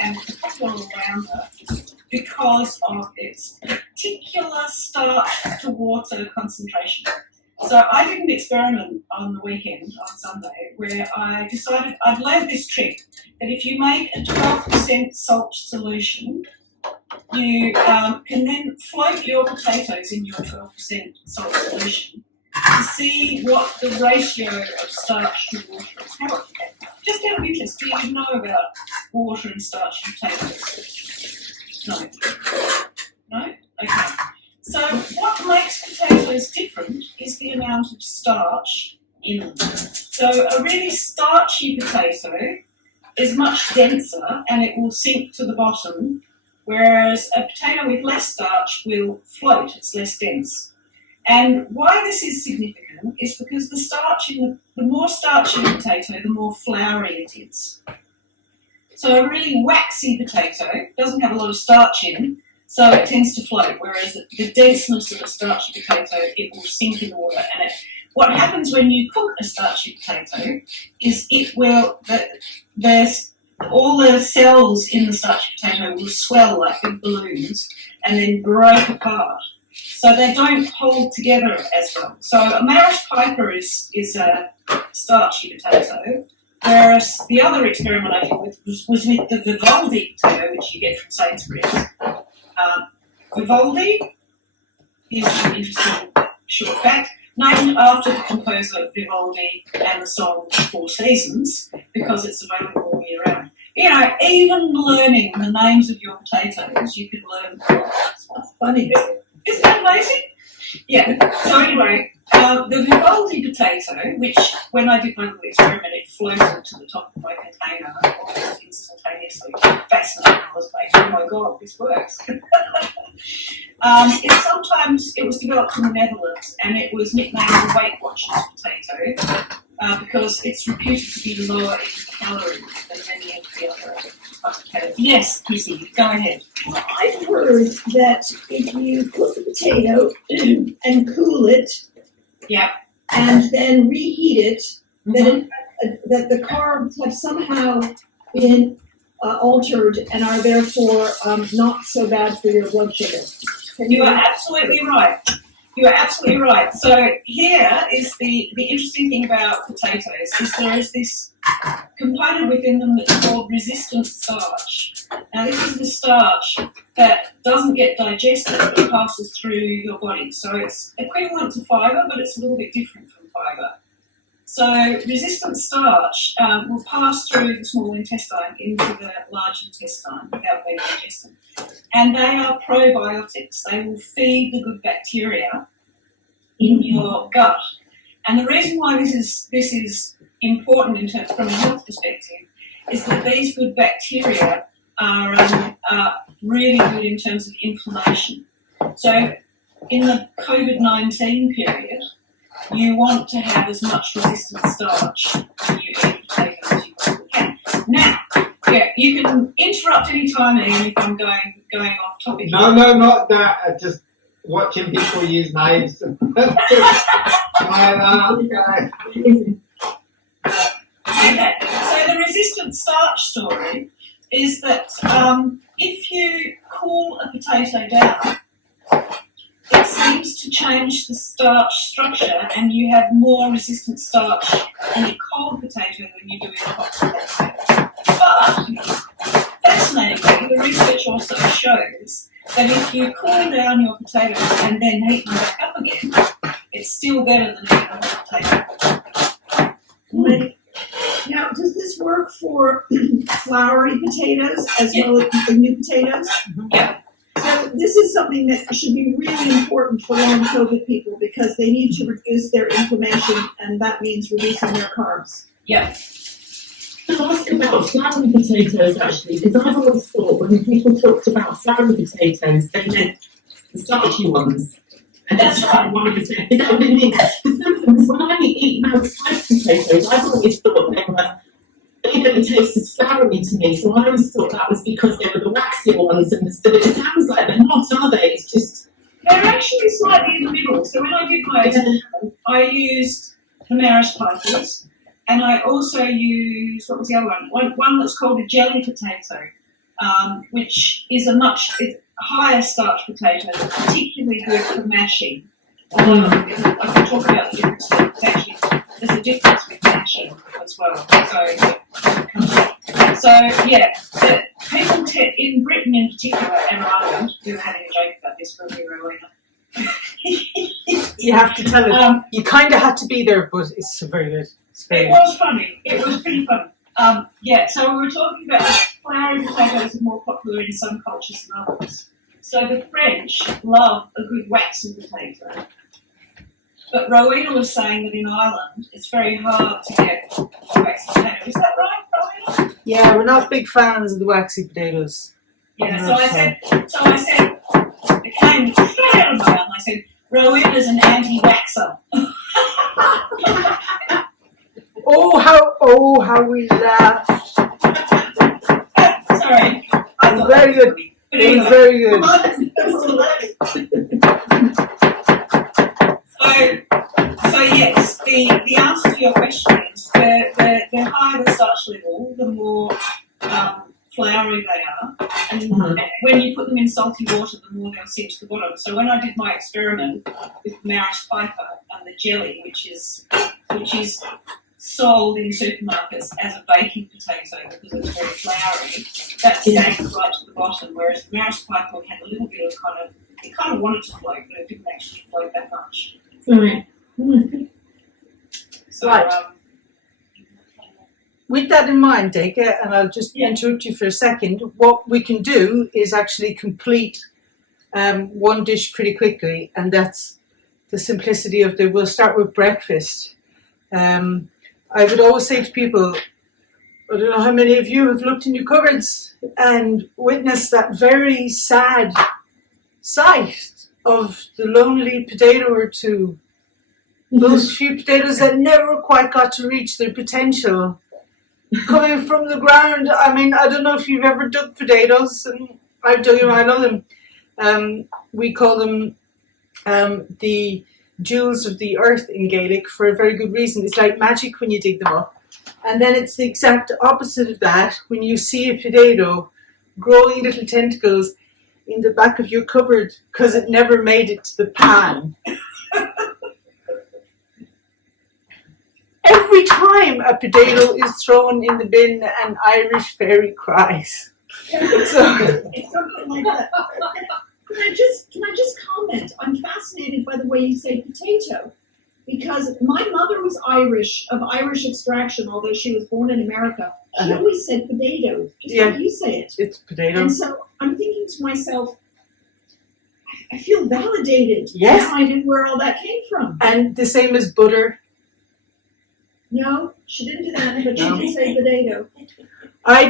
and it's a popular all-rounder because of its particular starch to water concentration. So I did an experiment on the weekend, on Sunday, where I decided I'd learned this trick, that if you make a 12% salt solution, you can then float your potatoes in your 12% salt solution to see what the ratio of starch to water is. Just out of interest, do you know about water and starch in potatoes? No? No? Okay. So what makes potatoes different is the amount of starch in them. So a really starchy potato is much denser and it will sink to the bottom, whereas a potato with less starch will float, it's less dense. And why this is significant is because the more starch in the potato, the more floury it is. So a really waxy potato doesn't have a lot of starch in, so it tends to float, whereas the denseness of a starchy potato, it will sink in water. And what happens when you cook a starchy potato is all the cells in the starchy potato will swell like big balloons and then break apart. So they don't hold together as well. So a Marish Piper is a starchy potato, whereas the other experiment I did was with the Vivaldi potato, which you get from Sainsbury's. Vivaldi is an interesting short fact, named after the composer Vivaldi and the song Four Seasons, because it's available all year round. You know, even learning the names of your potatoes, you can learn. That's funny. Isn't that amazing? Yeah. So anyway, the Vivaldi potato, which when I did my little experiment, it floated to the top of my container almost instantaneously. Fascinating. I was like, oh my God, this works. It was developed in the Netherlands, and it was nicknamed the Weight Watchers potato because it's reputed to be lower in calories than many of the other potatoes. Yes, Kissy, go ahead. Well, I've heard that if you cook a potato and cool it, yeah, and then reheat it, that the carbs have somehow been altered and are therefore not so bad for your blood sugar. You are absolutely right. You are absolutely right. So here is the interesting thing about potatoes is there is this component within them that's called resistant starch. Now this is the starch that doesn't get digested but passes through your body. So it's equivalent to fibre, but it's a little bit different from fibre. So resistant starch will pass through the small intestine into the large intestine without being digested. And they are probiotics. They will feed the good bacteria in your gut. And the reason why this is important in terms from a health perspective is that these good bacteria are really good in terms of inflammation. So in the COVID-19 period, you want to have as much resistant starch when you eat potatoes as you possibly can. Now, yeah, you can interrupt any time, Ian, if I'm going off topic. No, not that. Just watching people use knives. Okay, so the resistant starch story is that if you cool a potato down, it seems to change the starch structure and you have more resistant starch in a cold potato than you do in a hot potato. But, fascinatingly, the research also shows that if you cool down your potatoes and then heat them back up again, it's still better than eating a hot potato. Now, does this work for floury potatoes as well as the new potatoes? Yeah. So this is something that should be really important for long COVID people because they need to reduce their inflammation, and that means reducing their carbs. Yeah. I'll ask about floury potatoes actually, because I've always thought when people talked about floury potatoes, they meant the starchy ones. And that's right. Is that what it means? Because when I eat now sliced potatoes, I've always thought they don't taste as floury to me, so I always thought that was because they were the waxier ones, and but it sounds like they're not, are they? It's just... They're actually slightly in the middle. So when I did my experiment, I used the Marish Pipers, and I also used, what was the other one? One that's called a jelly potato. which is it's higher starch potato, particularly good for mashing. I can talk about the difference. Actually, there's a difference with mashing as well. So yeah, people in Britain in particular and Ireland, we were having a joke about this when we were You have to tell it. You kind of had to be there, but it's very good. It was funny. It was pretty fun. Yeah, so we were talking about that floury potatoes are more popular in some cultures than others. So the French love a good waxy potato. But Rowena was saying that in Ireland it's very hard to get a waxy potato. Is that right, Rowena? Yeah, we're not big fans of the waxy potatoes. Yeah, so I said, it came straight out of my mouth. I said, Rowena's an anti-waxer. Oh, how we laughed. Sorry. Very good. It was very good. So yes, the answer to your question is the higher the starch level, the more floury they are, and when you put them in salty water, the more they'll sink to the bottom. So when I did my experiment with Maris piper and the jelly, which is sold in supermarkets as a baking potato because it's very floury, that sank right to the bottom, whereas the Maris piper had a little bit of it kind of wanted to float, but it didn't actually float that much. Right. So, Right. With that in mind, Deka, and I'll just interrupt you for a second, what we can do is actually complete one dish pretty quickly, and that's the simplicity of we'll start with breakfast. I would always say to people, I don't know how many of you have looked in your cupboards and witnessed that very sad sight of the lonely potato or two. Those few potatoes that never quite got to reach their potential coming from the ground. I mean, I don't know if you've ever dug potatoes, and I've dug them, I know them. We call them the jewels of the earth in Gaelic for a very good reason. It's like magic when you dig them up. And then it's the exact opposite of that when you see a potato growing little tentacles in the back of your cupboard because it never made it to the pan. Every time a potato is thrown in the bin, an Irish fairy cries. So, it's something like that. Can I just comment? I'm fascinated by the way you say potato, because my mother was Irish, of Irish extraction, although she was born in America. She always said potato, just like you say it. It's potato. And so I'm thinking to myself, I feel validated. Yes. Now I knew where all that came from. And the same as butter. No, she didn't do that, but she did say potato. I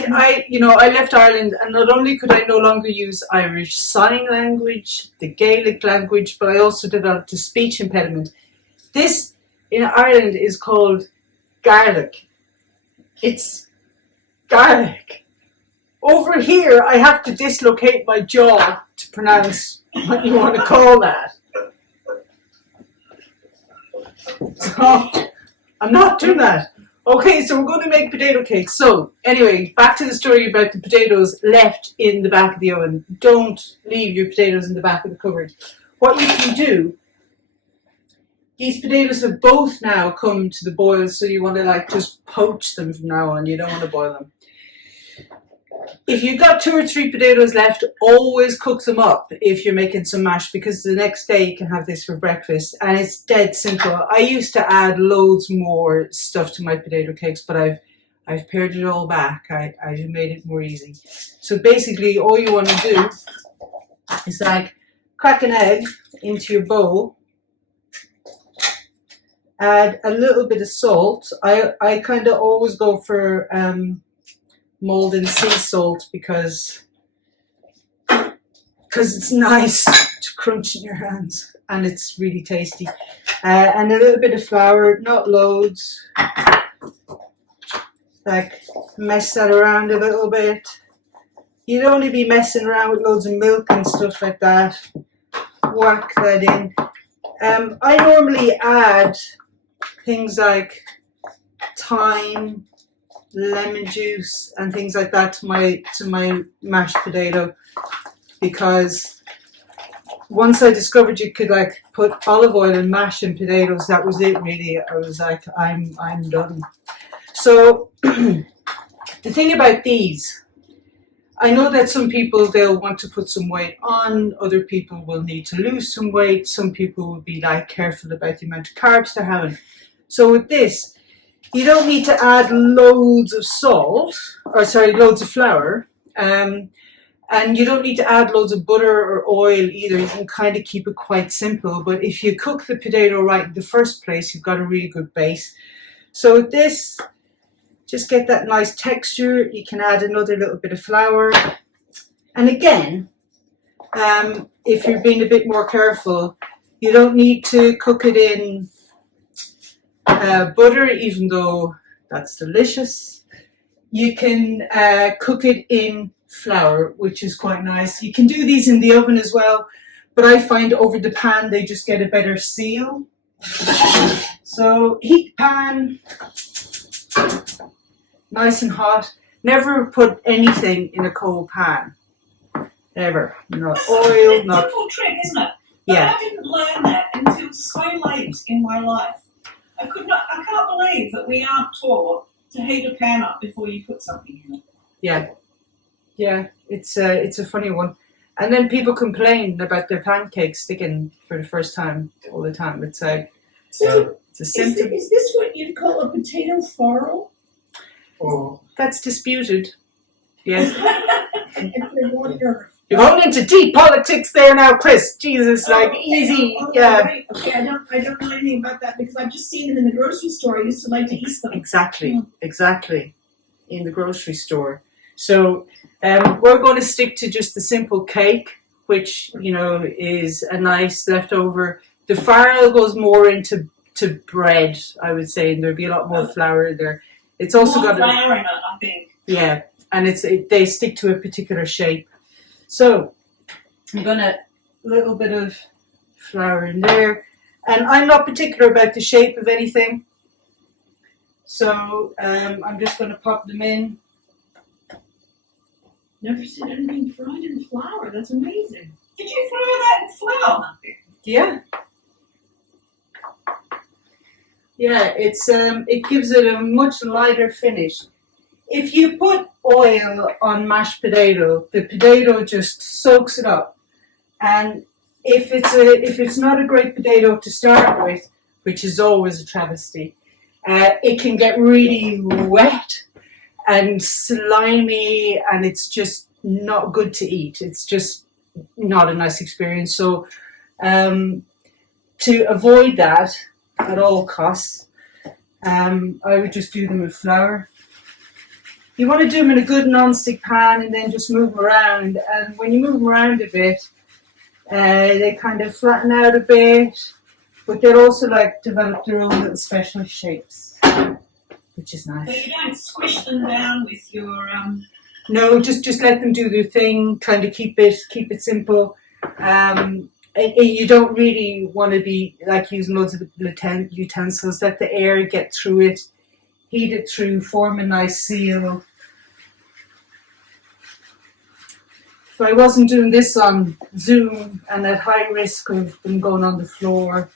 left Ireland, and not only could I no longer use Irish Sign Language, the Gaelic language, but I also developed a speech impediment. This in Ireland is called garlic. It's garlic. Over here, I have to dislocate my jaw to pronounce what you want to call that. So, I'm not doing that. Okay, so we're going to make potato cakes. So, anyway, back to the story about the potatoes left in the back of the oven. Don't leave your potatoes in the back of the cupboard. What you can do, these potatoes have both now come to the boil, so you want to just poach them from now on. You don't want to boil them. If you've got 2 or 3 potatoes left, always cook them up if you're making some mash, because the next day you can have this for breakfast, and it's dead simple. I used to add loads more stuff to my potato cakes, but I've pared it all back. I've made it more easy. So basically all you want to do is crack an egg into your bowl, add a little bit of salt. I kind of always go for Malden sea salt because it's nice to crunch in your hands and it's really tasty. And a little bit of flour, not loads. Mess that around a little bit. You'd only be messing around with loads of milk and stuff like that. Whack that in. I normally add things like thyme, lemon juice and things like that to my mashed potato, because once I discovered you could like put olive oil and mash in potatoes, that was it really. I was like, I'm done. So the thing about these, I know that some people, they'll want to put some weight on, other people will need to lose some weight, some people will be like careful about the amount of carbs they're having. So with this, you don't need to add loads of loads of flour, and you don't need to add loads of butter or oil either. You can kind of keep it quite simple, but if you cook the potato right in the first place, you've got a really good base. So with this, just get that nice texture. You can add another little bit of flour. And again, if you're being a bit more careful, you don't need to cook it in butter, even though that's delicious. You can cook it in flour, which is quite nice. You can do these in the oven as well, but I find over the pan they just get a better seal. So heat the pan, nice and hot. Never put anything in a cold pan. Never. Not oil, It's a not... simple trick, isn't it? But Yeah. I didn't learn that until so late in my life. I can't believe that we aren't taught to heat a pan up before you put something in it. Yeah, it's a funny one. And then people complain about their pancakes sticking for the first time all the time. It's like, So it's a is symptom. this what you'd call a potato farl? Oh, That's disputed. Yes. And for water. You're going into deep politics there now, Chris. Jesus, like easy. Yeah. Right. Okay, I don't know anything about that because I've just seen them in the grocery store. I used to like to eat them. Exactly. In the grocery store. So we're going to stick to just the simple cake, which, you know, is a nice leftover. The farl goes more into bread, I would say, and there'll be a lot more flour in there. It's also More got flour in it, I think. yeah, and they stick to a particular shape. So I'm gonna little bit of flour in there, and I'm not particular about the shape of anything. So I'm just gonna pop them in. Never seen anything fried in flour. That's amazing. Did you fry that in flour? Yeah. Yeah, it gives it a much lighter finish. If you put oil on mashed potato, the potato just soaks it up. And if it's not a great potato to start with, which is always a travesty, it can get really wet and slimy, and it's just not good to eat. It's just not a nice experience. So to avoid that at all costs, I would just do them with flour. You want to do them in a good non-stick pan and then just move them around. And when you move them around a bit, they kind of flatten out a bit, but they'll also like develop their own little special shapes, which is So nice. you don't squish them down with your No, just let them do their thing. Kind of keep it simple. You don't really want to be like using loads of utensils. Let the air get through it, heat it through, form a nice seal. If I wasn't doing this on Zoom and at high risk of them going on the floor,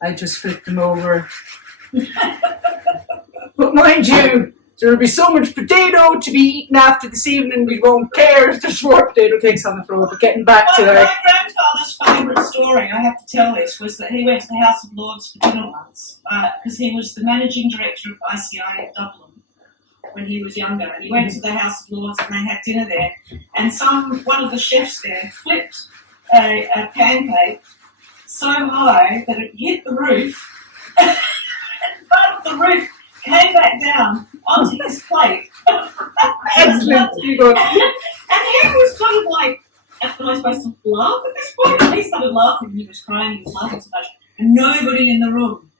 I'd just flip them over. But mind you, there will be so much potato to be eaten after this evening, we won't care if there's more potato cakes on the floor. But getting back to my that. grandfather's favourite story, I have to tell this, was that he went to the House of Lords for dinner once because he was the managing director of ICI in Dublin when he was younger, and he went to the House of Lords and they had dinner there, and one of the chefs there flipped a pancake so high that it hit the roof, and part of the roof came back down onto his plate. Excellent. And he was kind of like, am I supposed to laugh at this point? And he started laughing, he was crying, he was laughing so much, and nobody in the room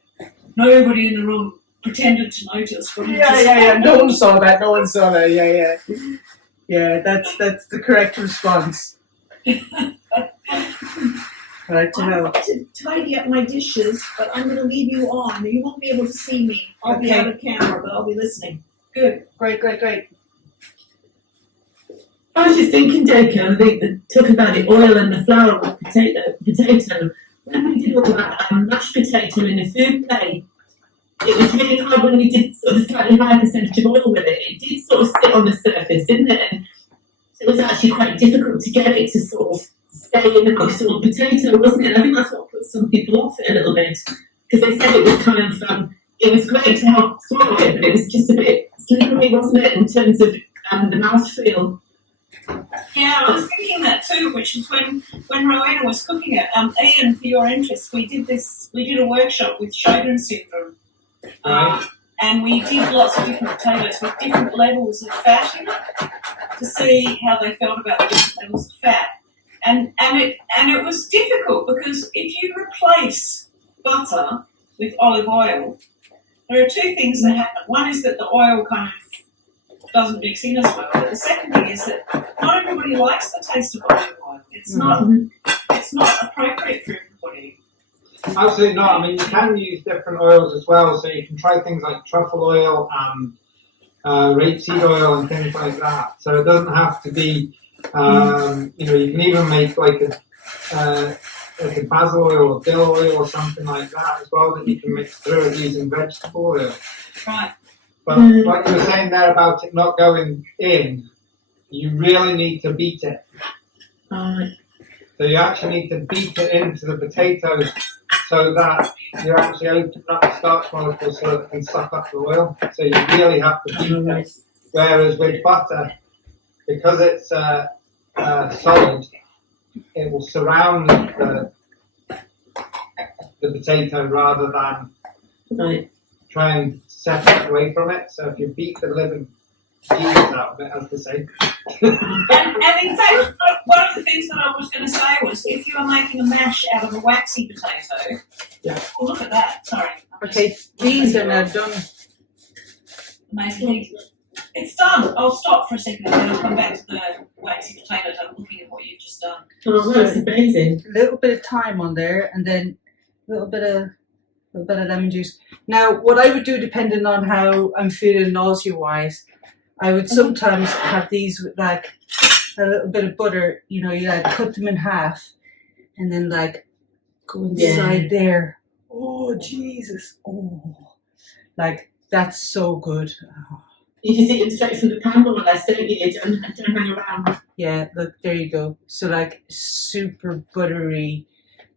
pretended to notice what he just Yeah. No one saw that. Yeah, that's the correct response. Right to I'm know. going to tidy up my dishes, but I'm going to leave you on. You won't be able to see me. I'll be Okay. out of camera, but I'll be listening. Good. Great. I was just thinking, Jacob, talking about the oil and the flour of potato. When we did all that mashed potato in the food play, it was really hard when we did sort of a slightly higher percentage of oil with it. It did sort of sit on the surface, didn't it? And it was actually quite difficult to get it to sort of stay in the actual potato, wasn't it? I think that's what put some people off it a little bit, because they said it was kind of, it was great to help swallow it, but it was just a bit slippery, wasn't it, in terms of the mouthfeel. Yeah, I was thinking that too, which is when Rowena was cooking it. Ian, for your interest, we did a workshop with Sjogren's syndrome. And we did lots of different potatoes with different levels of fat in it to see how they felt about the different levels of fat. And it was difficult because if you replace butter with olive oil, there are two things that happen. One is that the oil kind of doesn't mix in as well. But the second thing is that not everybody likes the taste of olive oil. It's not appropriate for everybody. Absolutely not. I mean, you can use different oils as well. So you can try things like truffle oil and rapeseed oil and things like that. So it doesn't have to be, you can even make like a basil oil or dill oil or something like that as well that you can mix through it using vegetable oil. Right. But what you were saying there about it not going in, you really need to beat it. So you actually need to beat it into the potatoes so that you're actually opening up the starch molecules so that it can suck up the oil. So you really have to beat it. Whereas with butter, because it's solid, it will surround the potato rather than try and separate away from it. So if you beat the living Jesus out of it, as they say. and in fact, one of the things that I was going to say was if you are making a mash out of a waxy potato, well, look at that. Sorry. Okay, these are now done. Amazing. It's done. I'll stop for a second and then I'll come back to the waxy potatoes. I'm looking at what you've just done. Oh, that's amazing. A little bit of thyme on there, and then a little bit of lemon juice. Now, what I would do, depending on how I'm feeling nausea-wise, I would sometimes have these with like a little bit of butter. You like cut them in half, and then like go inside there. Oh Jesus! Oh, like that's so good. Oh. You just eat them straight from the pan more or less, don't you? Don't hang around. Yeah, look, there you go. So like super buttery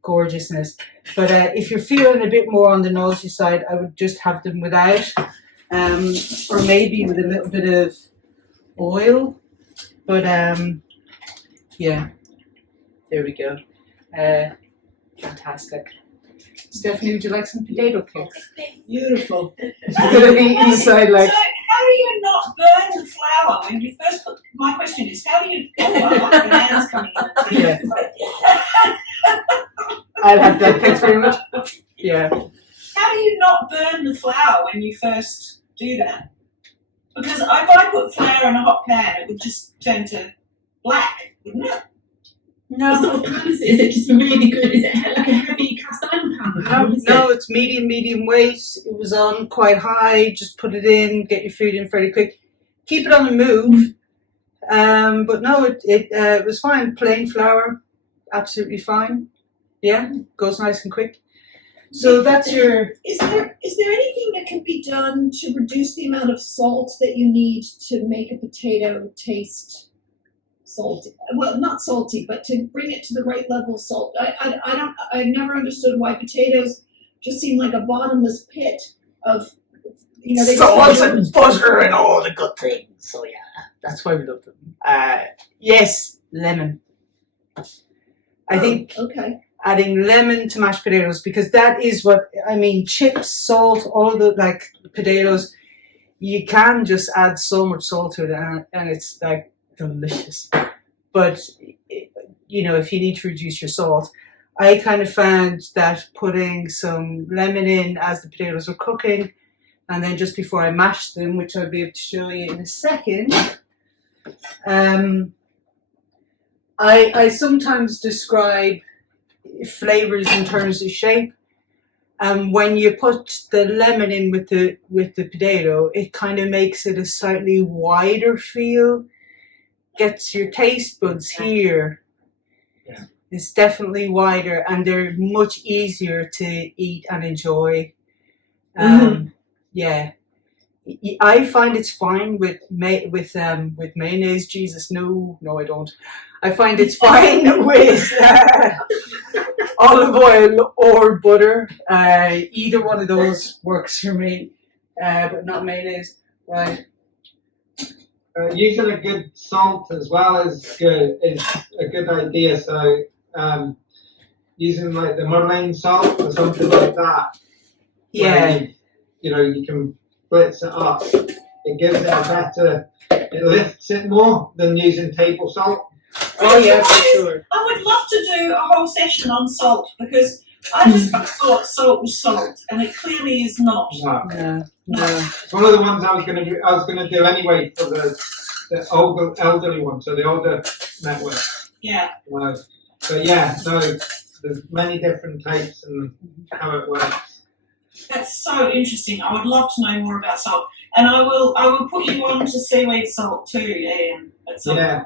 gorgeousness. But if you're feeling a bit more on the nausea side, I would just have them without, or maybe with a little bit of oil. But yeah, there we go. Fantastic. Stephanie, would you like some potato cakes? Beautiful. Inside, like. So how do you not burn the flour when you first put? My question is, how do you? The hands coming in. Yeah. I'll have that. Thanks very much. Yeah. How do you not burn the flour when you first do that? Because if I put flour in a hot pan, it would just turn to black, wouldn't it? What sort of pan is it? Is it just really good? Is it like a heavy cast iron pan? No, it's medium weight. It was on quite high. Just put it in, get your food in fairly quick. Keep it on the move. But no, it was fine. Plain flour, absolutely fine. Yeah, goes nice and quick. So that's your. Is there anything that can be done to reduce the amount of salt that you need to make a potato taste salty? Well, not salty, but to bring it to the right level of salt. I've never understood why potatoes just seem like a bottomless pit of, salt and butter and all the good things. So yeah, that's why we love them. Yes, lemon. I think. Okay. Adding lemon to mashed potatoes, because that is what I mean. Chips, salt, all the like potatoes. You can just add so much salt to it, and it's like delicious. But if you need to reduce your salt, I kind of found that putting some lemon in as the potatoes were cooking, and then just before I mashed them, which I'll be able to show you in a second. I sometimes describe flavors in terms of shape. And when you put the lemon in with the potato, it kind of makes it a slightly wider feel. Gets your taste buds here. Yeah. It's definitely wider, and they're much easier to eat and enjoy. Yeah, I find it's fine with mayonnaise. Jesus, no, I don't. I find it's fine with olive oil or butter. Either one of those works for me, but not mayonnaise. Right. Using a good salt as well is a good idea. So using like the Merlin salt or something like that. Yeah. You can blitz it up. It gives it a better. It lifts it more than using table salt. Oh yeah, for sure. I would love to do a whole session on salt because I just thought salt was salt, and it clearly is not. No. It's one of the ones I was going to do anyway for the older elderly one, so the older network. Yeah. But yeah, no, there's many different types and how it works. That's so interesting. I would love to know more about salt, and I will put you on to seaweed salt too, Ian. Yeah.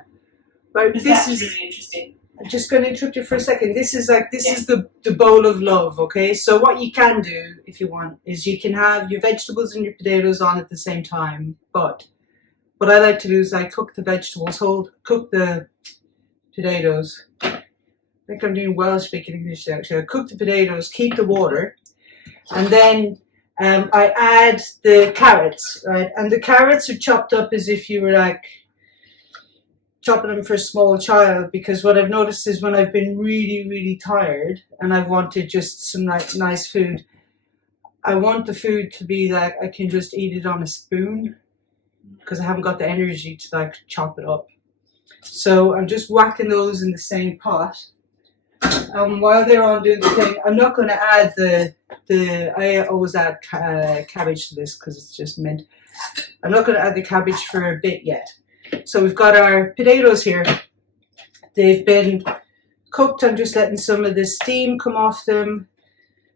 Right, Because this that's is. really interesting. I'm just going to interrupt you for a second. This is the bowl of love, okay? So what you can do, if you want, is you can have your vegetables and your potatoes on at the same time. But what I like to do is I cook the vegetables, cook the potatoes. I think I'm doing well speaking English actually. I cook the potatoes, keep the water, and then I add the carrots, right? And the carrots are chopped up as if you were like chopping them for a small child, because what I've noticed is when I've been really, really tired and I've wanted just some nice food, I want the food to be like I can just eat it on a spoon because I haven't got the energy to like chop it up. So I'm just whacking those in the same pot. And while they're on doing the thing, I'm not going to add I always add cabbage to this because it's just mint. I'm not going to add the cabbage for a bit yet. So we've got our potatoes here. They've been cooked. I'm just letting some of the steam come off them.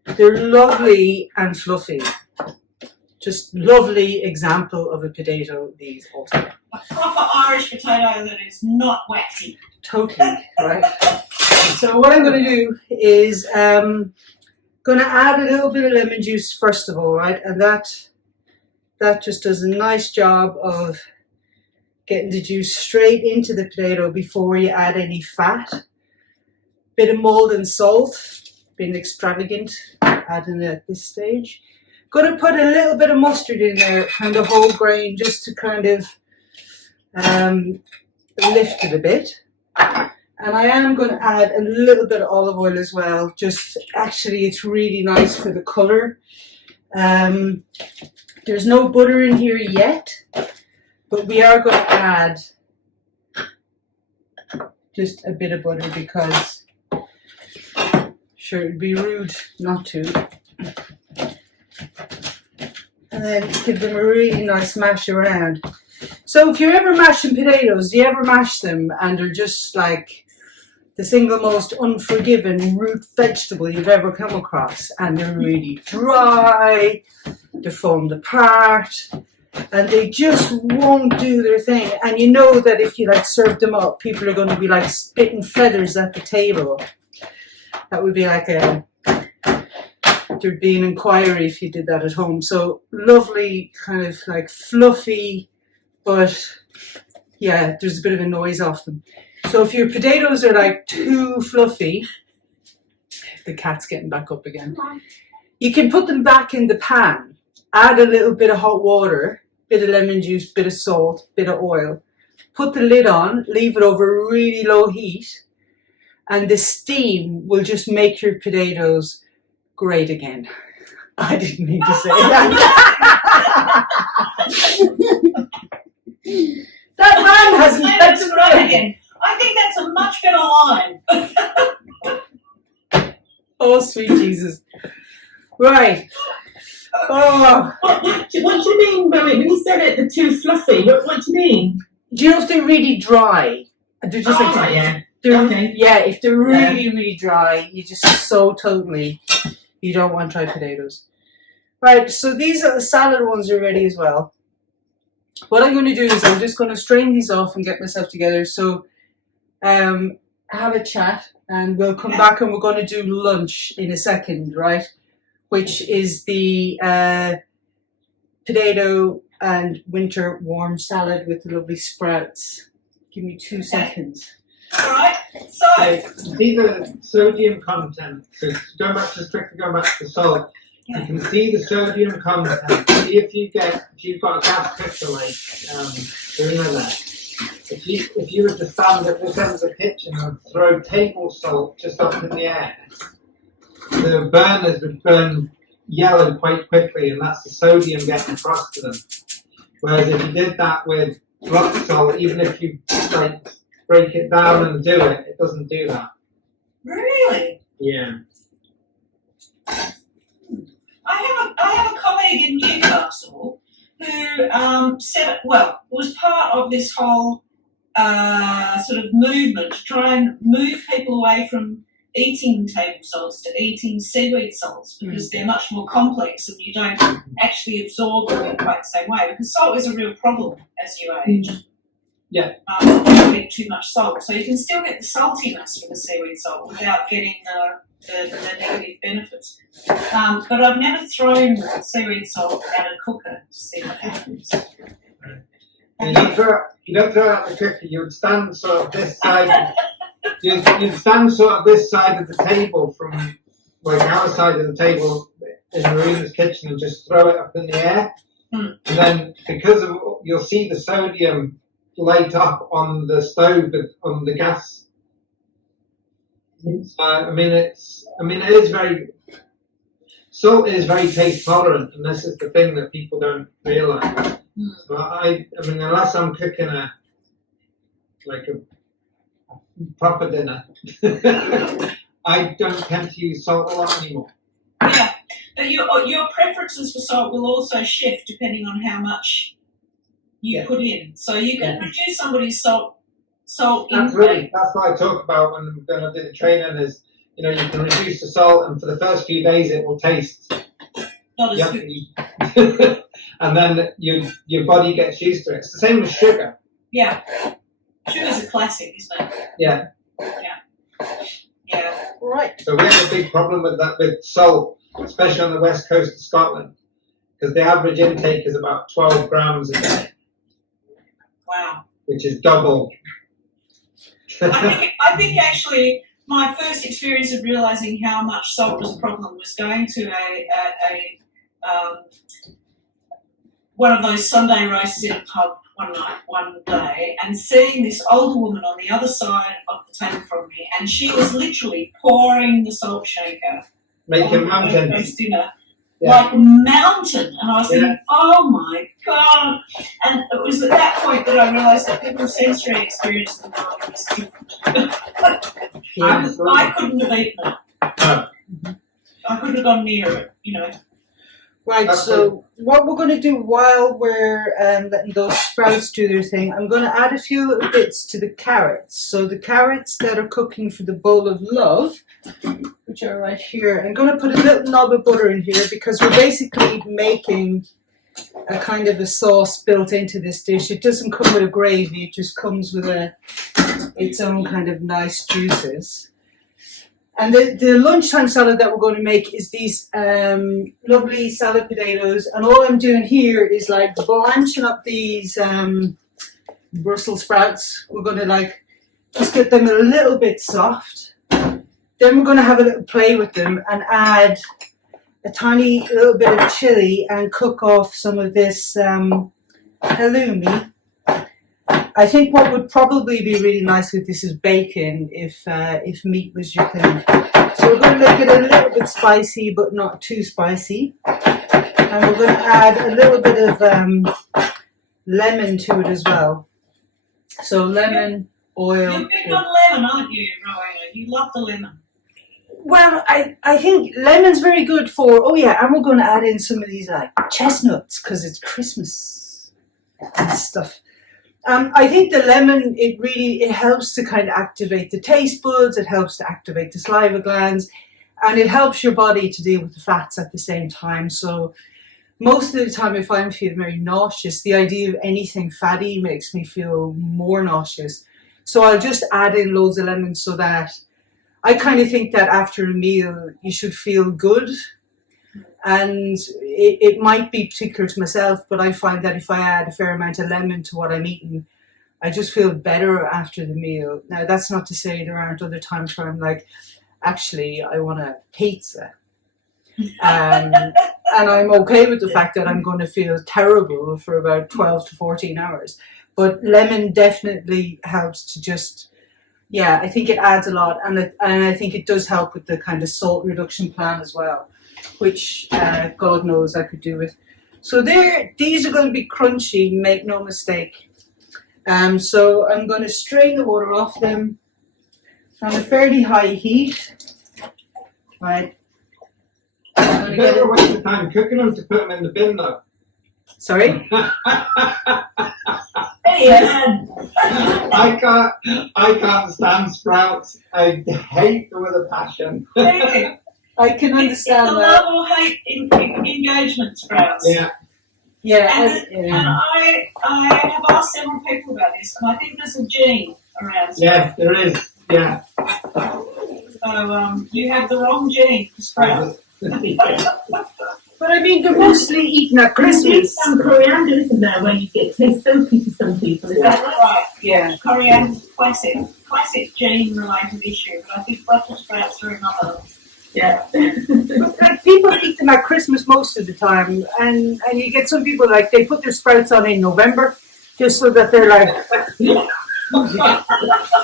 They're lovely and fluffy. Just lovely example of a potato, these also. A proper Irish potato that is not waxy. Totally, right? So what I'm going to do is going to add a little bit of lemon juice first of all, right? And that just does a nice job of getting the juice straight into the potato before you add any fat. Bit of mold and salt, being extravagant, adding it at this stage. Going to put a little bit of mustard in there, kind of whole grain, just to kind of lift it a bit. And I am going to add a little bit of olive oil as well. Just actually, it's really nice for the colour. There's no butter in here yet, but we are going to add just a bit of butter because sure it'd be rude not to. And then give them a really nice mash around. So if you're ever mashing potatoes, do you ever mash them and they're just like the single most unforgiving root vegetable you've ever come across, and they're really dry, they're falling apart, and they just won't do their thing. And you know that if you like serve them up, people are going to be like spitting feathers at the table. That would be like there'd be an inquiry if you did that at home. So lovely, kind of like fluffy, but yeah, there's a bit of a noise off them. So if your potatoes are like too fluffy, the cat's getting back up again, you can put them back in the pan, add a little bit of hot water, bit of lemon juice, bit of salt, bit of oil, put the lid on, leave it over really low heat, and the steam will just make your potatoes great again. I didn't mean to say that. That man hasn't That's right again. I think that's a much better line. Oh, sweet Jesus. Right. Oh. What do you mean, Rowan? When you said it, they're too fluffy, what do you mean? Do you know if they're really dry? They're just like, yeah. they're, Okay. yeah, if they're really, really dry, you just so totally You don't want dried potatoes. Right, so these are the salad ones are ready as well. What I'm going to do is I'm just going to strain these off and get myself together. So have a chat and we'll come back and we're going to do lunch in a second, right? Which is the potato and winter warm salad with the lovely sprouts. Give me 2 seconds. All right. So See the sodium content. So going back to salt. You can see the sodium content. See if you've got a gas cooker like Karina there. If you were to stand at this end of the kitchen and throw table salt just up in the air, the burners would burn yellow quite quickly, and that's the sodium getting across to them. Whereas if you did that with rock salt, even if you like break it down and do it, it doesn't do that. really, Yeah. I have a colleague in Newcastle who was part of this whole sort of movement to try and move people away from eating table salts to eating seaweed salts because they're much more complex and you don't actually absorb them in quite the same way, because salt is a real problem as you age. Yeah. You eat too much salt. So you can still get the saltiness from the seaweed salt without getting the negative benefits. But I've never thrown seaweed salt at a cooker to see what happens. You don't throw it out the cooker, you would stand sort of this side. You'd stand sort of this side of the table from like our side of the table in Marina's kitchen and just throw it up in the air. And then because of you'll see the sodium light up on the stove on the gas. Salt is very taste tolerant, and this is the thing that people don't realise. So unless I'm cooking a proper dinner, I don't tend to use salt a lot anymore. Yeah, but your preferences for salt will also shift depending on how much you put in. So you can reduce somebody's salt Absolutely. That's what I talk about when I do the training is, you can reduce the salt and for the first few days it will taste not as good. and then your body gets used to it. It's the same with sugar. Yeah. Sugar's a classic, isn't it? Yeah. Yeah. Right. So we have a big problem with that with salt, especially on the west coast of Scotland, because the average intake is about 12 grams a day. Wow. Which is double. I think actually my first experience of realising how much salt was a problem was going to one of those Sunday roasts in a pub one day, and seeing this older woman on the other side of the table from me, and she was literally pouring the salt shaker Making on her mountains. roast dinner. Yeah. Like a mountain, and I was thinking, oh my god! And it was at that point that I realised that people's sensory experience of the world was different. I couldn't have eaten it. No. I couldn't have gone near it, Right, so what we're going to do while we're letting those sprouts do their thing, I'm going to add a few little bits to the carrots. So the carrots that are cooking for the bowl of love, which are right here, I'm going to put a little knob of butter in here because we're basically making a kind of a sauce built into this dish. It doesn't come with a gravy, it just comes with its own kind of nice juices. And the lunchtime salad that we're going to make is these lovely salad potatoes. And all I'm doing here is like blanching up these Brussels sprouts. We're going to just get them a little bit soft. Then we're going to have a little play with them and add a tiny little bit of chili and cook off some of this halloumi. I think what would probably be really nice with this is bacon if meat was your thing. So we're going to make it a little bit spicy but not too spicy. And we're going to add a little bit of lemon to it as well. So lemon, oil. You're big on lemon, aren't you, Rowena? You love the lemon. Well, I think lemon's very good for, and we're going to add in some of these chestnuts because it's Christmas and stuff. I think the lemon, it helps to kind of activate the taste buds, it helps to activate the saliva glands, and it helps your body to deal with the fats at the same time. So most of the time, if I'm feeling very nauseous, the idea of anything fatty makes me feel more nauseous. So I'll just add in loads of lemon, so that I kind of think that after a meal, you should feel good. And it might be particular to myself, but I find that if I add a fair amount of lemon to what I'm eating, I just feel better after the meal. Now, that's not to say there aren't other times where I'm like, actually, I want a pizza. And I'm okay with the fact that I'm going to feel terrible for about 12 to 14 hours. But lemon definitely helps to just, yeah, I think it adds a lot. And I think it does help with the kind of salt reduction plan as well, which God knows I could do with. So these are going to be crunchy, make no mistake. So I'm going to strain the water off them on a fairly high heat. Right. You better waste your time cooking them to put them in the bin, though. Sorry? I can't stand sprouts. I hate them with a passion. Really? I can It's the understand love that. or hate engagement sprouts. Yeah. Yeah. And I have asked several people about this, and I think there's a gene around. Yes, there is. Yeah. So you have the wrong gene for sprouts. But I mean, they're mostly eaten at There's Christmas. some coriander, isn't there, where you get taste soapy to some people, is that right? Right, Yeah. coriander, classic gene-related issue, but I think Brussels sprouts are another. Yeah. Like, people eat them at Christmas most of the time, and you get some people like they put their sprouts on in November just so that they're like,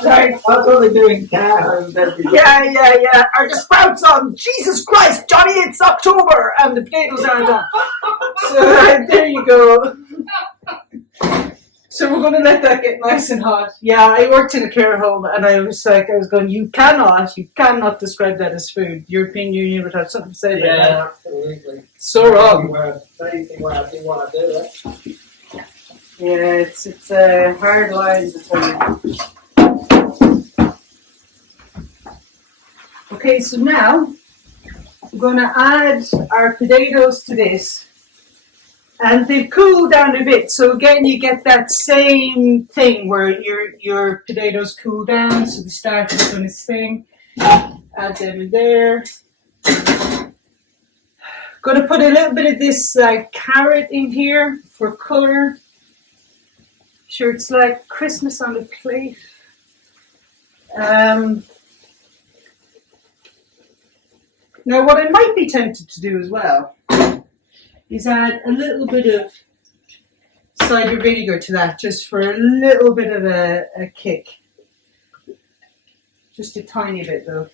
That's what they do in care homes every year. yeah. Are the sprouts on? Jesus Christ, Johnny, it's October, and the potatoes aren't on. So there you go. So we're going to let that get nice and hot. Yeah, I worked in a care home, and I was going, you cannot describe that as food. European Union would have something to say about that. Yeah, absolutely. So wrong. Anything where I do want to do it. Yeah, it's a hard line to tell. Okay, so now we're going to add our potatoes to this. And they've cooled down a bit, so again you get that same thing where your potatoes cool down, so they start doing its thing. Add them in there. Going to put a little bit of this carrot in here for colour. Sure, it's like Christmas on a plate. Now, what I might be tempted to do as well is add a little bit of cider vinegar to that, just for a little bit of a kick. Just a tiny bit though.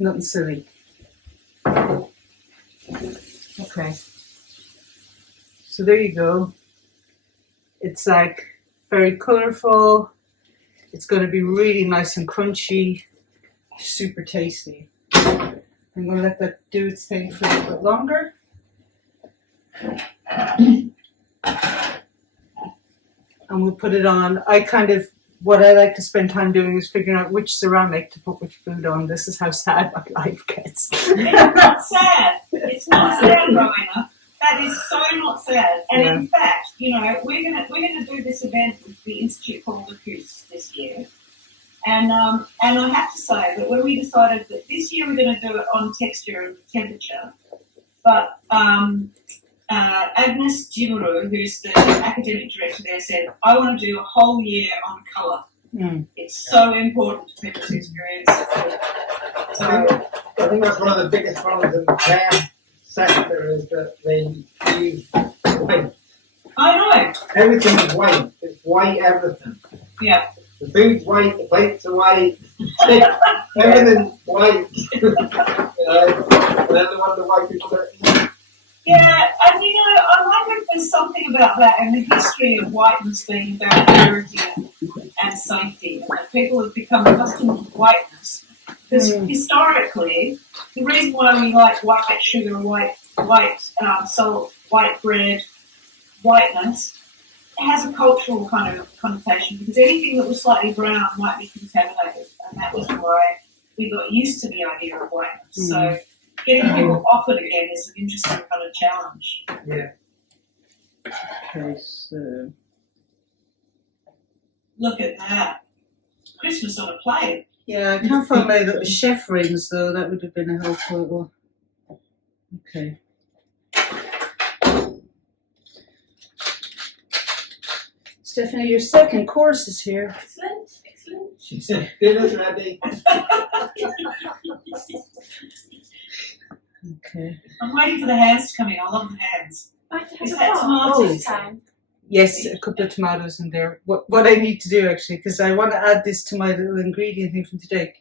Nothing silly. Okay. So there you go. It's like very colourful. It's going to be really nice and crunchy, super tasty. I'm going to let that do its thing for a little bit longer. And we'll put it on. What I like to spend time doing is figuring out which ceramic to put which food on. This is how sad my life gets. It's not sad. It's not sad, Rowena. That is so not sad. And in fact, we're gonna do this event with the Institute called the Goose this year. And I have to say that when we decided that this year we're going to do it on texture and temperature, but Agnes Gimuru, who's the academic director there, said, I want to do a whole year on colour. Mm. It's so important to people's experience. So, I think that's one of the biggest problems in the care sector is that they use white. I know. Everything is white. It's white everything. Yeah. The food's white, the plates are white, everything's white. And then they wonder why people don't eat. Yeah, and I wonder if there's something about that and the history of whiteness being about purity and safety, and that people have become accustomed to whiteness. Because historically, the reason why we like white sugar, white salt, white bread, whiteness, has a cultural kind of connotation, because anything that was slightly brown might be contaminated, and that was why we got used to the idea of whiteness. So getting people off it again is an interesting kind of challenge. Yeah. Okay, so Look at that. Christmas on a plate. yeah, I can't find my little chef rings though. That would have been a helpful one. Okay. Stephanie, your second course is here. Excellent, excellent. She said, dinner's ready. Okay. I'm waiting for the hands to come in. I love the hands. Is that tomatoes? Yes, a couple of tomatoes in there. What I need to do actually, because I want to add this to my little ingredient thing from today,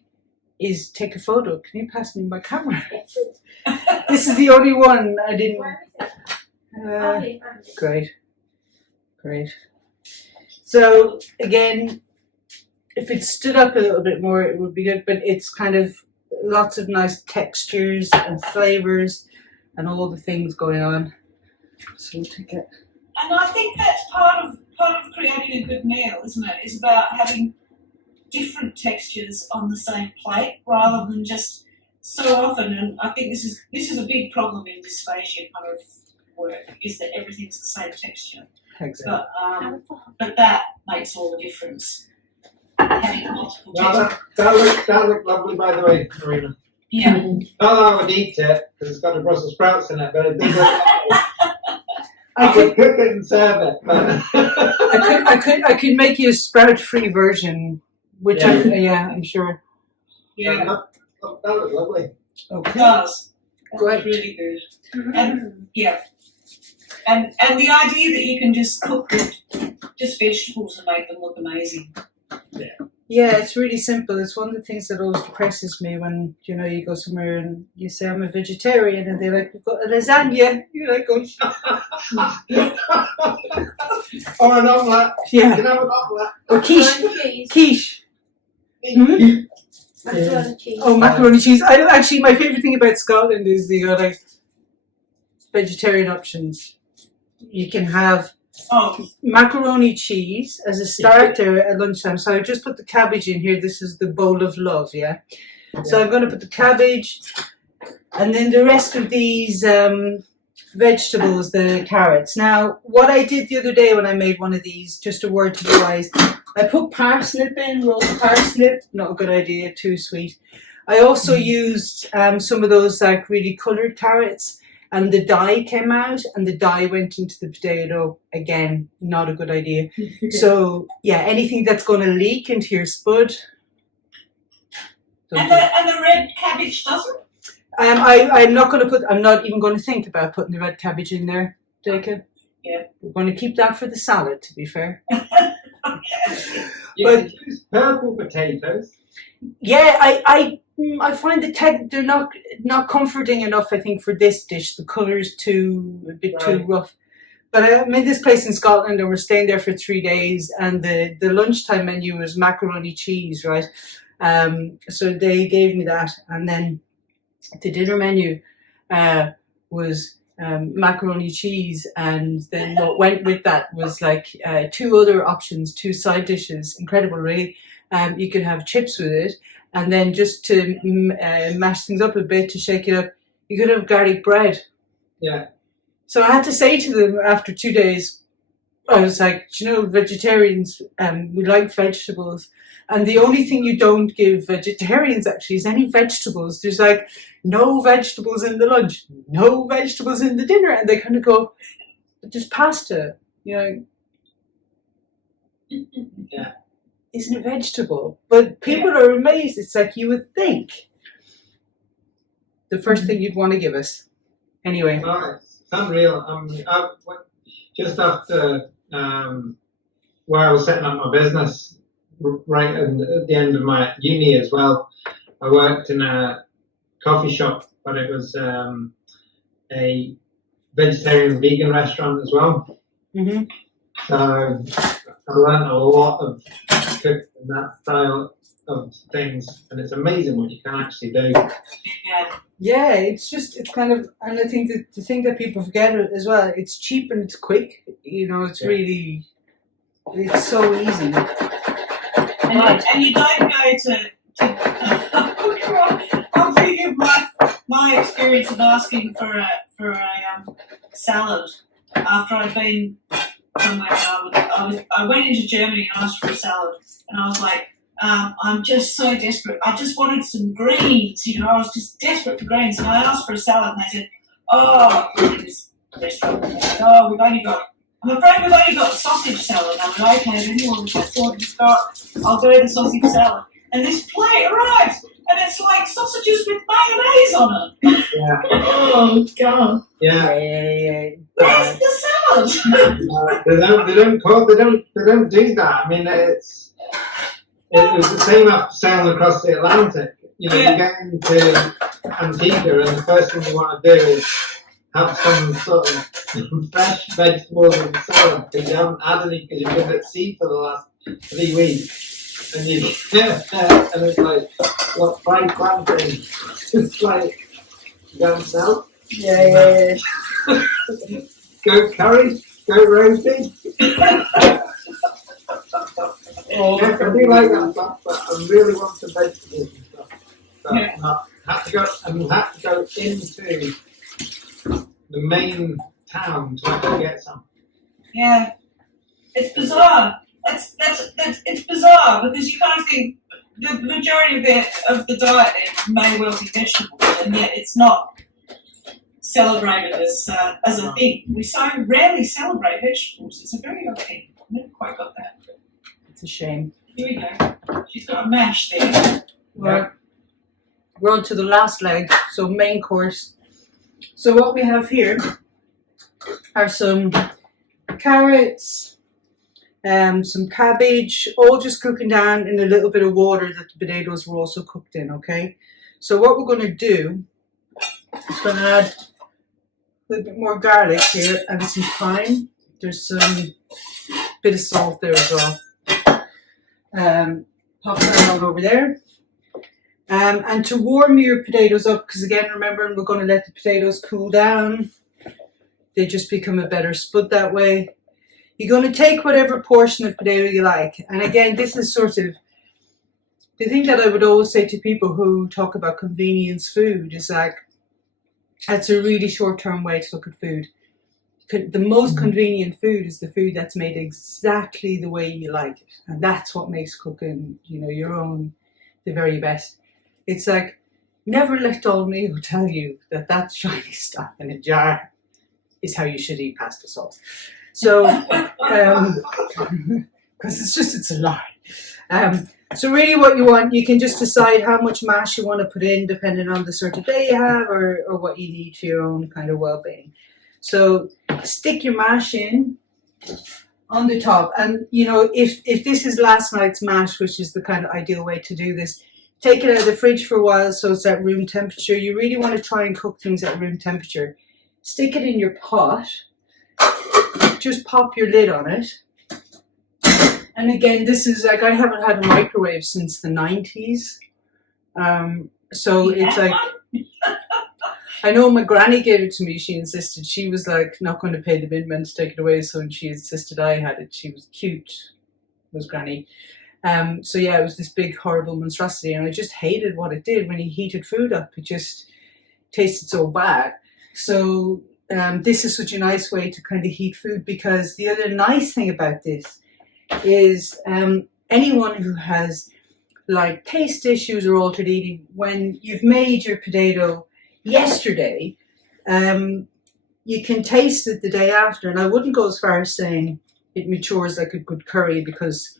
is take a photo. Can you pass me my camera? This is the only one I didn't. Great, great. So again, if it stood up a little bit more, it would be good. But it's kind of lots of nice textures and flavors and all the things going on. So we'll take it. And I think that's part of creating a good meal, isn't it? Is about having different textures on the same plate rather than just so often. And I think this is a big problem in dysphagia kind of work, is that everything's the same texture. Exactly. But that makes all the difference. Having multiple textures. That looked lovely, by the way, Marina. Yeah. Not that I would eat it because it's got the Brussels sprouts in it, but it does look I could cook it and serve it. But I could make you a sprout-free version, which I'm sure. Yeah. That looked lovely. Okay. It does. Great. Really good. And yeah. And the idea that you can just cook with just vegetables and make them look amazing. Yeah, it's really simple. It's one of the things that always depresses me when, you know, you go somewhere and you say, I'm a vegetarian, and they're like, we've got a lasagna. You're like, oh, Or an omelette. yeah. You can have an omelette. Or quiche. Quiche. Macaroni cheese. Oh, macaroni cheese. Actually, my favourite thing about Scotland is the like vegetarian options. You can have macaroni cheese as a starter at lunchtime. So I just put the cabbage in here. This is the bowl of love, yeah? So I'm going to put the cabbage and then the rest of these vegetables, the carrots. Now, what I did the other day when I made one of these, just a word to the wise, I put parsnip in, roast parsnip. Not a good idea, too sweet. I also used some of those like really coloured carrots. And the dye came out, and the dye went into the potato. Again, not a good idea. So, yeah, anything that's going to leak into your spud. And the red cabbage doesn't? I'm not even going to think about putting the red cabbage in there, Jacob. Yeah. We're going to keep that for the salad, to be fair. Okay. You could use purple potatoes. Yeah, I find they're not comforting enough. I think for this dish, the colour's too rough. But I'm in this place in Scotland, and we're staying there for 3 days. And the lunchtime menu was macaroni cheese, right? So they gave me that, and then the dinner menu was macaroni cheese, and then what went with that was like 2 other options, 2 side dishes. Incredible, really. You could have chips with it. And then just to mash things up a bit, to shake it up, you could have garlic bread. Yeah. So I had to say to them after 2 days, I was like, you know, vegetarians, we like vegetables. And the only thing you don't give vegetarians actually is any vegetables. There's like no vegetables in the lunch, no vegetables in the dinner. And they kind of go, but there's pasta, you know. Yeah. Isn't a vegetable, but people are amazed. It's like you would think the first thing you'd want to give us. Anyway, It's unreal. Just after where I was setting up my business, right at the end of my uni as well, I worked in a coffee shop, but it was a vegetarian vegan restaurant as well. Mm-hmm. So I learned a lot of cooking that style of things, and it's amazing what you can actually do. Yeah, it's kind of, and I think that the thing that people forget as well, it's cheap and it's quick. You know, it's really, it's so easy. And you don't go to I'm thinking of my experience of asking for a salad after I'd been somewhere. I went into Germany and asked for a salad, and I was like, I'm just so desperate. I just wanted some greens, you know. I was just desperate for greens, and I asked for a salad, and they said, "Oh, this restaurant. Oh, I'm afraid we've only got sausage salad." I went, "Okay, then we'll just sort of start. I'll go the sausage salad." And this plate arrives, and it's like sausages with mayonnaise on it. Yeah. Oh God. Yeah. Where's the salad? They don't do that. I mean, it was the same after sailing across the Atlantic. You know, you get into Antigua, and the first thing you want to do is have some sort of fresh vegetables and salad because you haven't had any because you've been at sea for the last 3 weeks. And you and it's like, what, fried plantain? It's like, you don't know? Yeah. Go curry, go roasting. Oh, Yeah, I do like that stuff, but I really want some vegetables and stuff. So I had to go into the main town to actually get some. Yeah, it's bizarre. It's bizarre because you kind of think the majority of the diet may well be vegetables, and yet it's not celebrated as a thing. We so rarely celebrate vegetables. It's a very odd thing. I've never quite got that. it's a shame. Here we go. She's got a mash there. Right. We're on to the last leg, so main course. So what we have here are some carrots, some cabbage, all just cooking down in a little bit of water that the potatoes were also cooked in, okay? So what we're going to do is going to add a little bit more garlic here and some thyme. There's some bit of salt there as well. Pop that on over there. And to warm your potatoes up, because again, remember, we're going to let the potatoes cool down. They just become a better spud that way. You're going to take whatever portion of potato you like. And again, this is sort of the thing that I would always say to people who talk about convenience food is like, that's a really short-term way to look at food. The most convenient food is the food that's made exactly the way you like it. And that's what makes cooking, you know, your own, the very best. It's like, never let Dolmio tell you that that shiny stuff in a jar is how you should eat pasta sauce. So, because it's a lie. So really what you want, you can just decide how much mash you want to put in depending on the sort of day you have or what you need for your own kind of well-being. So stick your mash in on the top. And, you know, if this is last night's mash, which is the kind of ideal way to do this, take it out of the fridge for a while so it's at room temperature. You really want to try and cook things at room temperature. Stick it in your pot. Just pop your lid on it. And again, this is like, I haven't had a microwave since the 90s. So it's like, I know my granny gave it to me. She insisted. She was like not going to pay the midman to take it away. So when she insisted I had it, she was cute, was granny. So yeah, it was this big, horrible monstrosity. And I just hated what it did when you heated food up. It just tasted so bad. So this is such a nice way to kind of heat food, because the other nice thing about this is anyone who has like taste issues or altered eating, when you've made your potato yesterday, you can taste it the day after. And I wouldn't go as far as saying it matures like a good curry, because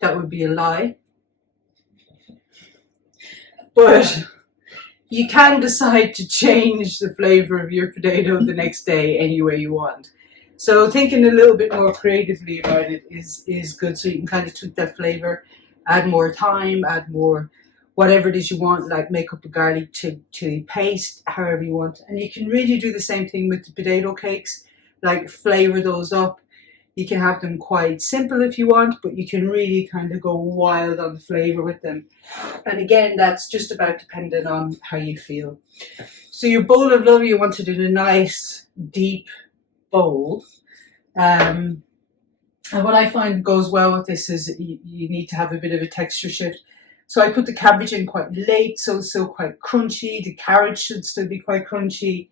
that would be a lie. But you can decide to change the flavor of your potato the next day any way you want. So thinking a little bit more creatively about it is good. So you can kind of tweak that flavor, add more thyme, add more whatever it is you want, like make up a garlic chili paste, however you want. And you can really do the same thing with the potato cakes, like flavor those up. You can have them quite simple if you want, but you can really kind of go wild on the flavor with them. And again, that's just about dependent on how you feel. So your bowl of love, you want it in a nice, deep bowl. And what I find goes well with this is you need to have a bit of a texture shift. So I put the cabbage in quite late, so it's still quite crunchy. The carrot should still be quite crunchy.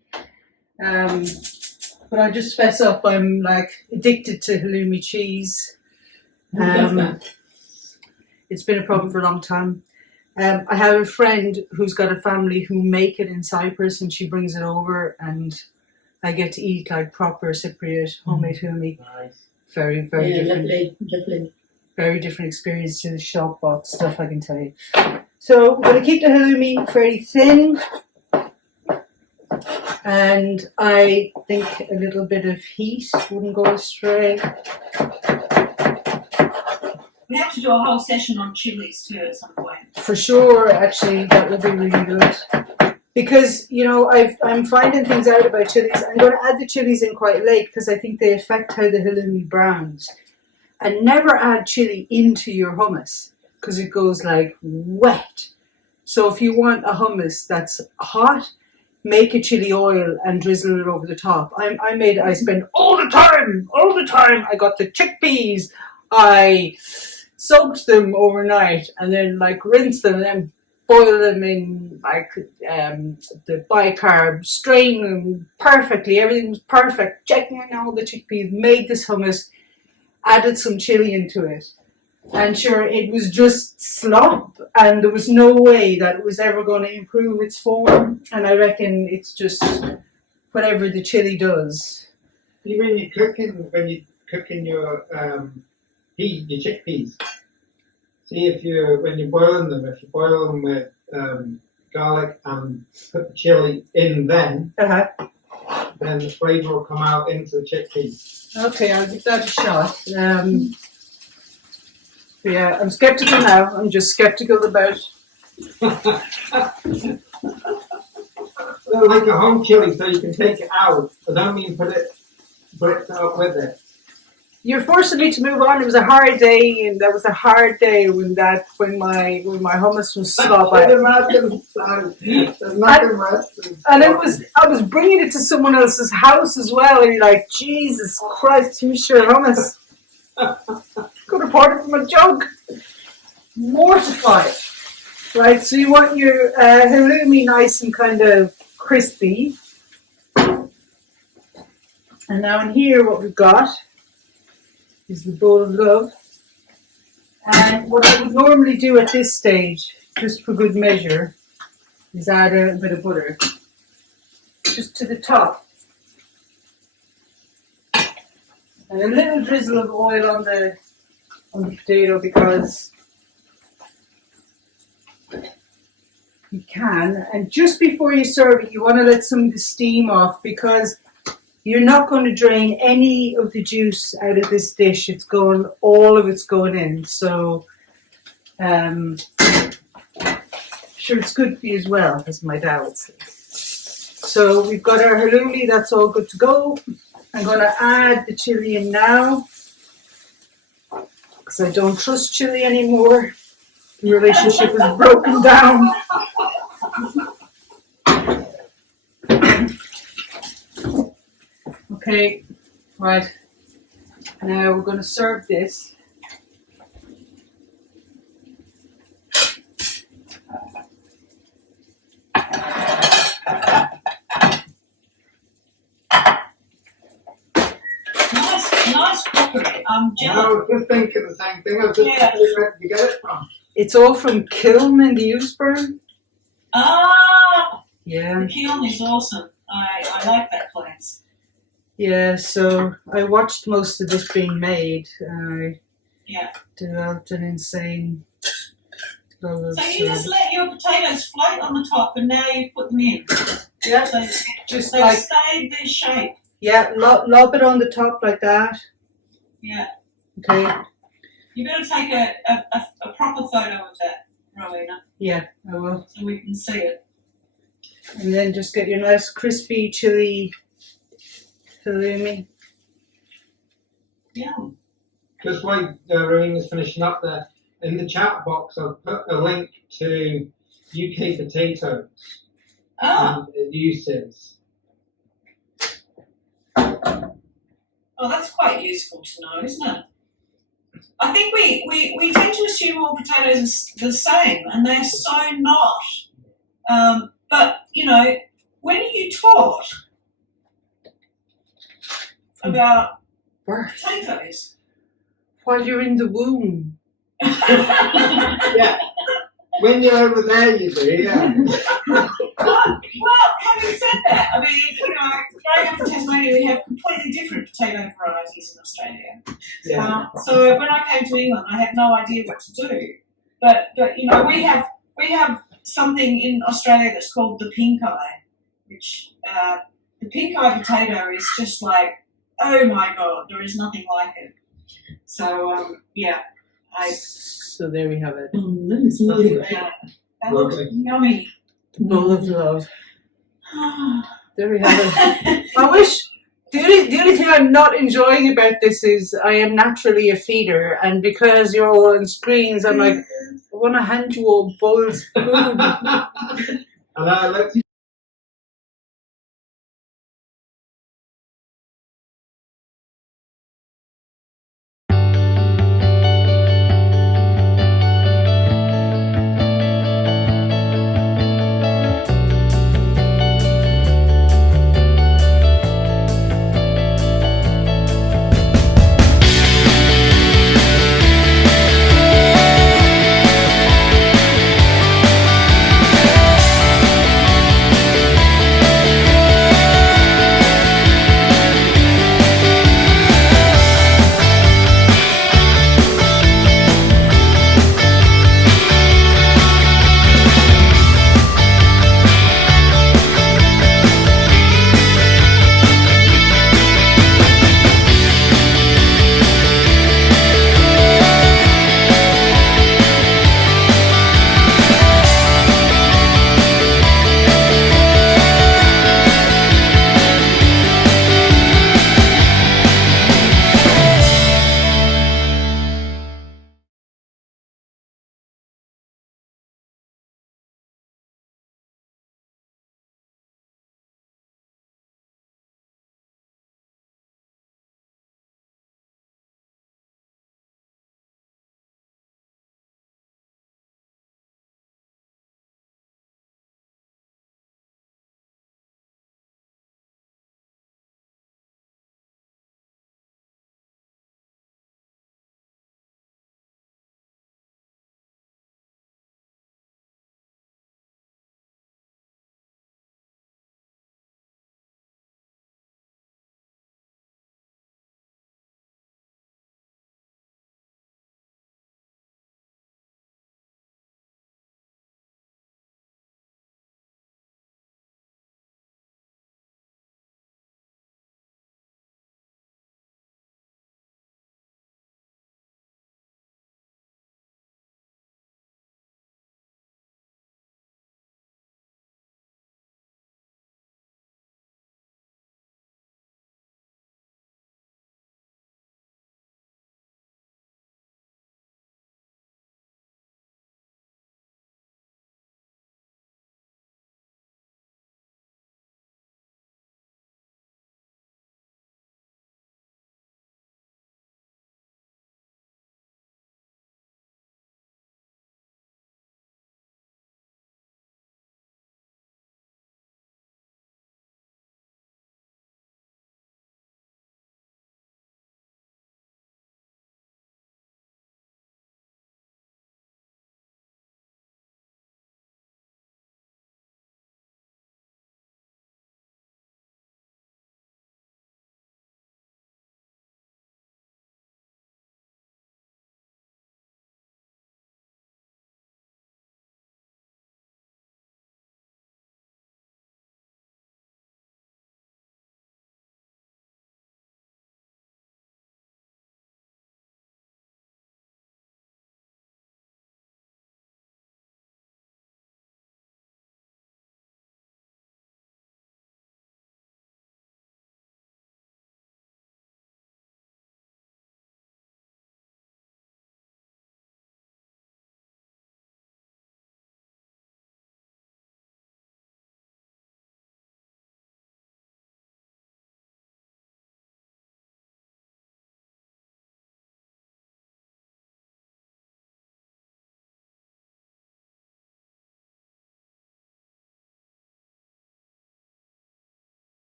But I just fess up, I'm like addicted to halloumi cheese. It's been a problem for a long time. I have a friend who's got a family who make it in Cyprus, and she brings it over, and I get to eat like proper Cypriot homemade halloumi. Nice. Very, very different. Lovely. Very different experience to the shop bought stuff, I can tell you. So we're going to keep the halloumi very thin, and I think a little bit of heat wouldn't go astray. We have to do a whole session on chilies too at some point. For sure, actually, that would be really good. Because, you know, I'm finding things out about chilies. I'm going to add the chilies in quite late because I think they affect how the halloumi browns. And never add chili into your hummus because it goes like wet. So if you want a hummus that's hot, make a chili oil and drizzle it over the top. I spend all the time. I got the chickpeas. I soaked them overnight and then like rinse them and then boil them in like the bicarb, strain them perfectly. Everything was perfect. Checking out all the chickpeas, made this hummus, added some chili into it. And sure, it was just slop, and there was no way that it was ever going to improve its form. And I reckon it's just whatever the chili does. Even when you're cooking your chickpeas, see when you're boiling them, if you boil them with garlic and put the chili in then the flavour will come out into the chickpeas. Okay, I'll give that a shot. Yeah, I'm skeptical now. I'm just skeptical about. Well, like a home chili, so you can take it out, but don't mean put it up with it. You're forcing me to move on. It was a hard day, and that was a hard day when my hummus was slop. There's nothing less. And I was bringing it to someone else's house as well, and you're like, Jesus Christ, you sure hummus? Could have poured it from a jug. Mortified. Right, so you want your halloumi nice and kind of crispy. And now in here, what we've got is the bowl of love. And what I would normally do at this stage, just for good measure, is add a bit of butter. Just to the top. And a little drizzle of oil on the potato because you can. And just before you serve it, you want to let some of the steam off because you're not going to drain any of the juice out of this dish. All of it's going in. So, sure, it's good for you as well, as my dad would say. So we've got our halloumi. That's all good to go. I'm going to add the chili in now because I don't trust chili anymore. The relationship is broken down. Okay, right. Now we're going to serve this. Nice crockery. I'm I jealous. was just thinking the same thing. I was just wondering where you get it from. It's all from Kiln in the Eusburn. Ah, Yeah. the kiln is awesome. I like that place. Yeah, so I watched most of this being made. I developed an insane love of So you just let your potatoes float on the top, and now you put them in. Yeah, So just they've like, stayed their shape. yeah, lob it on the top like that. Yeah. Okay, You better take a proper photo of that, Rowena, yeah, I will. so we can see it. And then just get your nice crispy chili halloumi. Yeah. Just while Rowena's finishing up there, in the chat box I've put a link to UK potatoes Oh, and uses. well, that's quite useful to know, isn't it? I think we tend to assume all potatoes are the same, and they're so not. But, you know, when are you taught about potatoes? While you're in the womb. Yeah. When you're over there, you do, yeah. Well, having said that, I mean, you know, growing up in Tasmania, we have completely different potato varieties in Australia. Yeah. So when I came to England, I had no idea what to do. But you know, we have something in Australia that's called the pink eye, which the pink eye potato is just like, oh my God, there is nothing like it. So yeah, So there we have it. That is really great. that looks yummy. Full of love. There we have it. I wish the only thing I'm not enjoying about this is I am naturally a feeder, and because you're all on screens, I'm like, I want to hand you all bowls of food. And let's